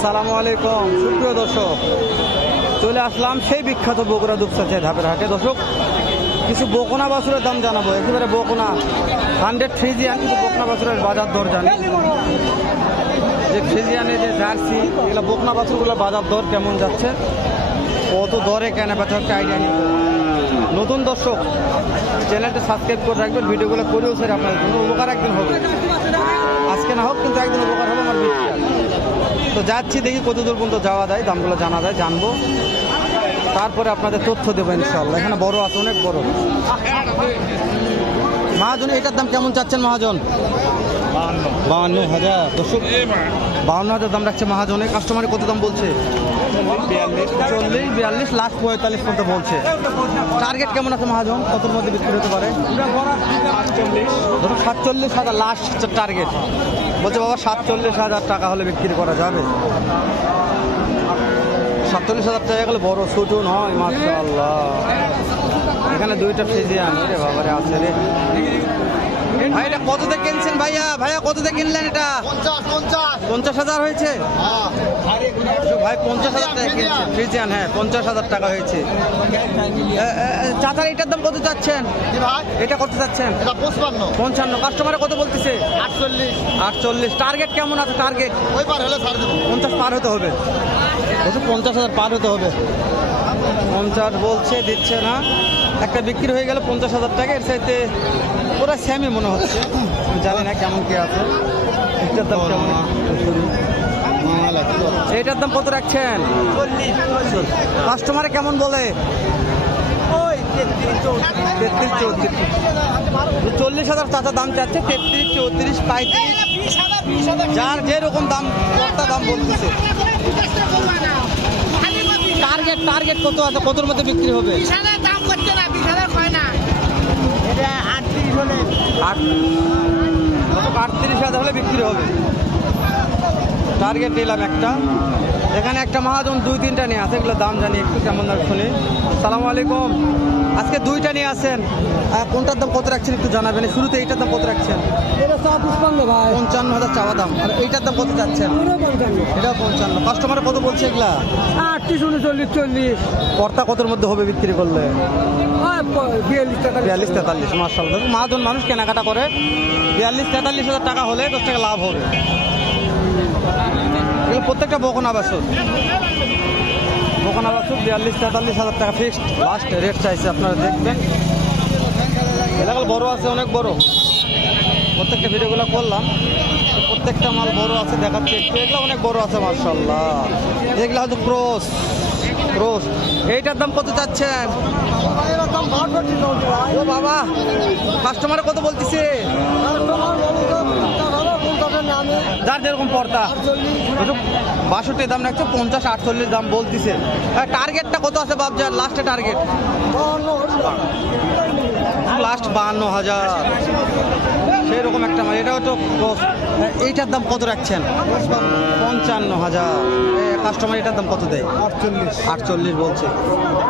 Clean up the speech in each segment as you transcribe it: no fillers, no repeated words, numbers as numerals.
আসসালামু আলাইকুম সুপ্রিয় দর্শক, চলে আসলাম সেই বিখ্যাত বগুড়া দুপচাচিয়া ধাপের হাটে। দর্শক, কিছু বকনা বাছুরের দাম জানাবো, একেবারে বকনা 100 ফ্রিজিয়ান। কিছু বকনা বাছুরের বাজার দর জানি, যে ফ্রিজিয়ানের যে জার্সি এগুলো বকনা বাছুরগুলোর বাজার দর কেমন যাচ্ছে, কত দরে কেনা বেচা একটা আইডিয়া নিতে। নতুন দর্শক, চ্যানেলটা সাবস্ক্রাইব করে রাখবেন, ভিডিওগুলো করেও স্যার আপনাদের জন্য উপকার একদিন হবে, আজকে না হোক কিন্তু একদিন উপকার হবে আমার বিশ্বাস। তো যাচ্ছি, দেখি কত দূর পর্যন্ত যাওয়া যায়, দামগুলো জানা যায়, জানবো, তারপরে আপনাদের তথ্য দেবো ইনশাল্লাহ। এখানে বড় আছে, অনেক বড়। মহাজন, এটার দাম কেমন চাচ্ছেন মহাজন? 52,000। দর্শক, 52,000 দাম রাখছে মহাজনে। কাস্টমারে কত দাম বলছে? 40-42, লাস্ট 45 পর্যন্ত বলছে। টার্গেট কেমন আছে মহাজন, কতর মধ্যে বিক্রি হতে পারে? 47,000 লাস্ট টার্গেট বলছে। বাবা 47,000 টাকা হলে বিক্রি করা যাবে। 47,000 টাকা গেলে বড় ছোটো নয়, মাশাআল্লাহ। এখানে দুইটা ফ্রিজিয়ান রে বাবারে আছে রে। ভাই এটা কততে কিনছেন ভাইয়া? ভাইয়া কততে কিনলেন এটা? 50,000 হয়েছে ভাই, 50,000 টাকা কিনছেন ফ্রিজিয়ান। হ্যাঁ, 50,000 টাকা হয়েছে। চাচার এটার দাম কত চাচ্ছেন? এটা কত চাচ্ছেন? 55। কাস্টমারে কত বলতেছে? 48। টার্গেট কেমন আছে? টার্গেট 50 পার হতে হবে। 50,000 পার হতে হবে। 50 বলছে, দিচ্ছে না। একটা বিক্রি হয়ে গেল 50,000 টাকা। এর সাথে পুরো সেমি মনে হচ্ছে, জানি না কেমন কি আছে। এটার দাম কেমন? এটার দাম কত রাখছেন? কাস্টমারে কেমন বলে? 33-34। 40,000 চাচা দাম চাচ্ছে, 33-34, 35, যার যেরকম দাম কতটা দাম বলতেছে। টার্গেট কত আছে, কতর মধ্যে বিক্রি হবে? 38,000 হলে বিক্রি হবে। টার্গেট নিলাম একটা। এখানে একটা মহাজন 2-3টা নিয়ে আছে, এগুলো দাম জানি একটু কেমন দাম শুনি। সালামু আলাইকুম, আজকে 2টা নিয়ে আসেন, কোনটার দাম কত রাখছেন একটু জানাবেন। শুরুতে এইটার দাম কত রাখছেন? 55,000 চাওয়া দাম। আর এইটার দাম কত চাচ্ছেন? এটা 55। কাস্টমারে কত বলছে এগুলা? 38, 39, 40। কর্তা কতর মধ্যে হবে বিক্রি করলে? 42-43। মাশাআল্লাহ, মহাজন মানুষ কেনাকাটা করে। 42-43,000 টাকা হলে 10 টাকা লাভ হবে। এগুলো প্রত্যেকটা বকনা বাছুর। 42-43,000 টাকা ফিক্সড লাস্ট রেট চাইছে, আপনারা দেখবেন। এলাকাল বড় আছে, অনেক বড়। প্রত্যেকটা ভিডিওগুলো করলাম, প্রত্যেকটা মাল বড় আছে, দেখাচ্ছি একটু। এগুলো অনেক বড় আছে মাশাআল্লাহ। এগুলো হয়তো ক্রস। এইটার দাম কত চাচ্ছেন? ও বাবা, কাস্টমারে কত বলতেছে? যার যেরকম পড়তা। 62 দাম রাখছে, 50-48 দাম বলতেছে। টার্গেটটা কত আছে বাবজার? লাস্টে টার্গেট লাস্ট 52,000, সেরকম একটা মাল। এটাও তো। এইটার দাম কত রাখছেন? 55,000। কাস্টমার এটার দাম কত দেয়? 48 বলছে।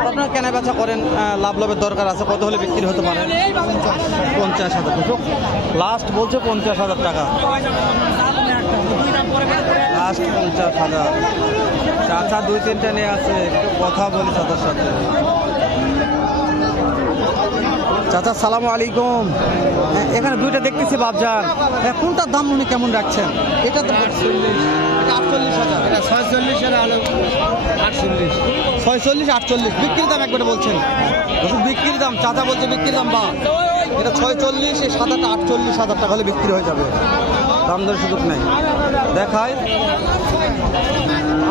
আপনারা কেনা বেচা করেন, লাভের দরকার আছে, কত হলে বিক্রি হতে পারে? 50,000। লাস্ট বলছে 50,000 টাকা, লাস্ট 50,000। চাচা 2-3টা নিয়ে আছে, একটু কথা বলি চাচার সাথে। চাচা সালামু আলাইকুম, এখানে 2টা দেখতেছি বাবজান, কোনটার দাম উনি কেমন রাখছেন? এটা তো 48,000। এটা 46 আলো 48, 46-48 বিক্রির দাম একবারে বলছেন। বিক্রির দাম চাচা বলছে, বিক্রির দাম বা এটা 46, এই 48,000 টাকা হলে বিক্রি হয়ে যাবে। দাম দরের সুযোগ নেই। দেখায়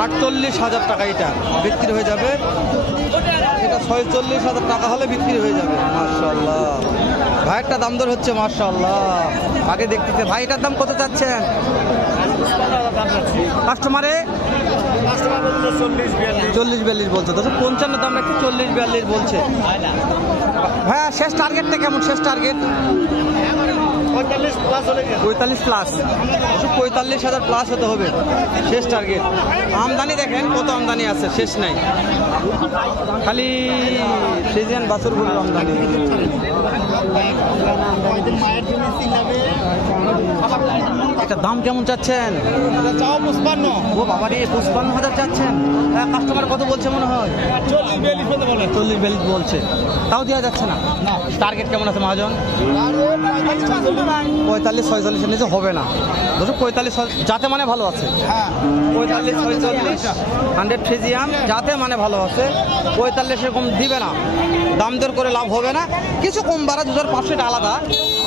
48,000 টাকা এটা বিক্রি হয়ে যাবে। এটা 46,000 টাকা হলে বিক্রি হয়ে যাবে। মাশাআল্লাহ, ভাইয়েরটা দাম দর হচ্ছে মাশাআল্লাহ। আগে দেখতেছে ভাই, এটার দাম কত চাচ্ছেন? কাস্টমারে 40-42 বলছে। 55 দাম রাখছে, 40-42 বলছে। ভাইয়া শেষ টার্গেটটা কেমন? শেষ টার্গেট 45+। 45,000 প্লাস হতে হবে শেষ টার্গেট। আমদানি দেখেন কত আমদানি আছে, শেষ নাই। খালি ফ্রিজিয়ান বাছুরগুলোর আমদানি। এটা দাম কেমন চাচ্ছেন? চাও 55 ও বাবা রে, 55,000 চাচ্ছেন। কাস্টমার কত বলছে মনে হয়? 40 42 বলে 40-42 বলছে, তাও দেওয়া যাচ্ছে না। টার্গেট কেমন আছে মহাজন? 45-46 এর নিচে হবে না। 45 যাতে মানে ভালো আছে। হ্যাঁ 45-46 100 ফ্রিজিয়ান যাতে মানে ভালো আছে। 45 এরকম দিবে না, দাম দর করে লাভ হবে না। কিছু কম বাড়া 2500 এটা আলাদা,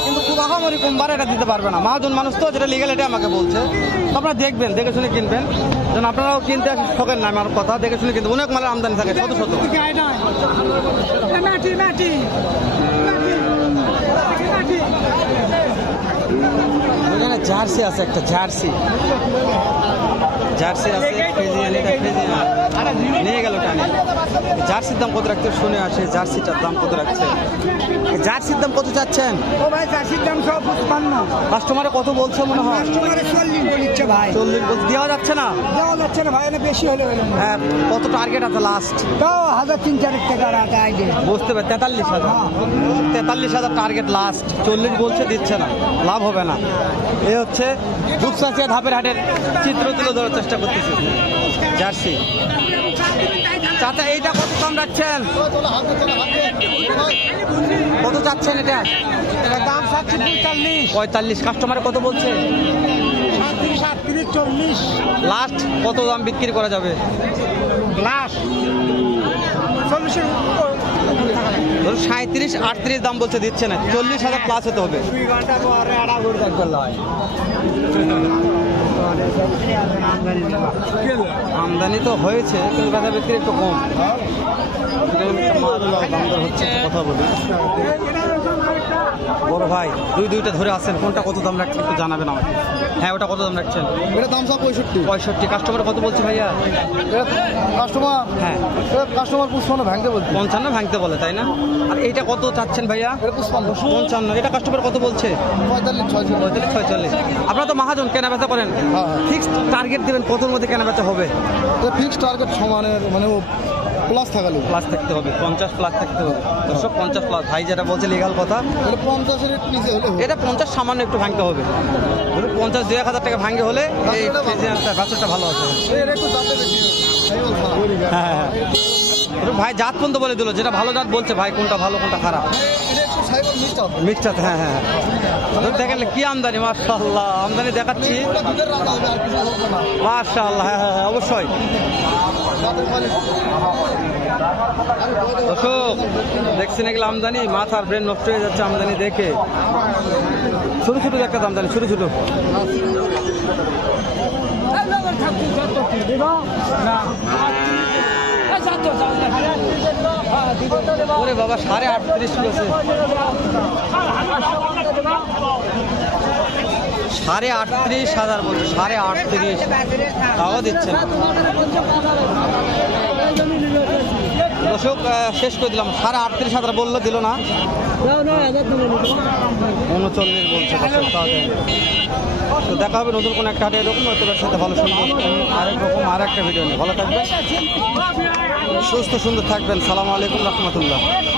কিন্তু খুব আহামরি কম বাড়া এটা দিতে পারবে না। মহাজন মানুষ তো, যেটা লিগাল এটা আমাকে বলছে। তো আপনারা দেখবেন, দেখে শুনে কিনবেন, যেন আপনারাও কিনতে ঠকেন না। আমার কথা দেখে শুনে কিনতে, অনেক মালের আমদানি থাকে শত শত। ওখানে জার্সি আছে, একটা জার্সি আছে ফ্রিজিয়ান, এটা ফ্রিজিয়ান নিয়ে গেল টানে। জার্সির দাম কত রাখতে শুনে আসে, জার্সিটার দাম কত রাখছে? জার্সির দাম কত চাচ্ছেন? ও ভাই চাষির দাম 55 কাস্টমারে কত বলছে মনে হয়? কাস্টমারে 40 বলিচ্ছে ভাই 40 বলছে, দেওয়া যাচ্ছে না। দেওয়া যাচ্ছে না ভাই, না বেশি হলে হলো হ্যাঁ, কত টার্গেট আছে লাস্ট? তাও 1000-3000 টাকা রাখা আইডে বুঝতে পারি, 43,000 টার্গেট লাস্ট। 40 বলছে, দিচ্ছে না, লাভ হবে না। এ হচ্ছে দুপচাচিয়া ধাপের হাটের চিত্র তুলে ধরার চেষ্টা করতেছি। জার্সি চাচা, এইটা কত দাম রাখছেন? কত চাচ্ছেন এটা? দাম 45। কাস্টমারে কত বলছে? 40 লাস্ট কত দাম বিক্রি করা যাবে? গ্লাস 40 ধরুন 37-38 দাম বলছে, দিচ্ছে না। 40,000 প্লাস হতে হবে। 2 ঘন্টা পরে আড়া করে দেখতে হয়। আমদানি তো হয়েছে, কিন্তু বেচা বিক্রি একটু কম। দাম দর হচ্ছে, কথা বলি। বড় ভাই, দুইটা ধরে আসছেন, কোনটা কত দাম রাখছেন একটু জানাবেন আমাকে। হ্যাঁ, ওটা কত দাম রাখছেন? এটা দাম সব 65 কাস্টমার কত বলছে ভাইয়া? কাস্টমার হ্যাঁ, কাস্টমার 55 ভাঙতে বলছে 55 ভাঙতে বলে, তাই না? আর এইটা কত চাচ্ছেন ভাইয়া? এটা 55। এটা কাস্টমার কত বলছে? 45 আপনারা তো মহাজন, কেনা বেচা করেন, হ্যাঁ। ফিক্সড টার্গেট দেবেন কতর মধ্যে কেনা বেচা হবে? ফিক্স টার্গেট সমানের মানে প্লাস থাকালে প্লাস থাকতে হবে, 50 প্লাস থাকতে হবে। দর্শক 50 প্লাস, ভাই যেটা বলছে লিগাল কথা। এটা 50 এর নিচে হলে এটা 50 সামান্য একটু ভাঙতে হবে। ধরুন 50-2-1000 টাকা ভাঙে হলে এই বাছুরটা ভালো আছে। একটু দামটা বেশি হ্যাঁ, ধরুন ভাই জাত পর্যন্ত বলে দিল, যেটা ভালো জাত বলছে ভাই, কোনটা ভালো কোনটা খারাপ। এটা একটু সাইবার মিক্সড মিক্সচার, হ্যাঁ। ধরুন দেখেন কি আমদানি, মাশাআল্লাহ, আমদানি দেখাচ্ছি, ওটা দুধের রাখা হবে আর কিছু হবে না মাশাআল্লাহ। হ্যাঁ, অবশ্যই। দর্শক দেখছেন এগুলো আমদানি, মাথার ব্রেন নষ্ট হয়ে যাচ্ছে আমদানি দেখে। ছোট ছোট একটা আমদানি, ছোট ছোট। ওরে বাবা, 38.5 বলছে, 38,500 বলছে, 38.5 তাও দিচ্ছে না। দর্শক শেষ করে দিলাম, 38,500 বললো, দিল না, 39 বলছে। দর্শক তাও দেয় না। তো দেখা হবে নতুন কোনো একটা হাটে এরকম, হয়তো সাথে ভালো সুন্দর আরেক রকম আর একটা ভিডিও নিয়ে। ভালো থাকবেন, সুস্থ সুন্দর থাকবেন। সালামু আলাইকুম রহমতুল্লাহ।